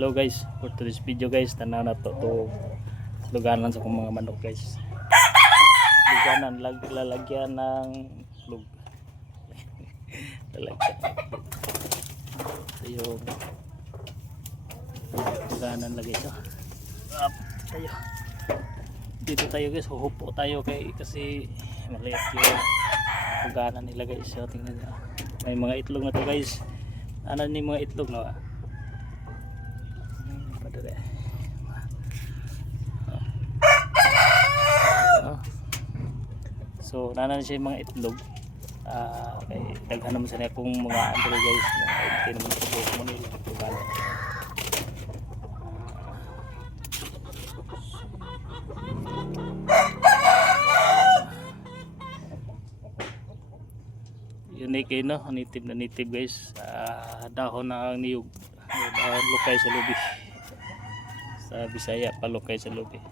Hello guys, for today's video guys, tanaw na to luganan sa kong mga manok guys. Luganan, lalagyan ng lug. Lalagyan. Ito yung luganan lagi ito. Up tayo. Dito tayo guys, huhupo tayo kasi maliit yung luganan nila guys. So tingnan nyo. May mga itlog na to guys. Ano ni mga itlog no? Padali. So nanan siya yung mga itlog. Okay, daghan naman sa kung mga andro guys. Hindi naman sa buhok mo nila. Unique no, native na native guys. Dahon na ang niyog. Dahon lukay sa lubi. Sa Bisaya, palukay sa lubi.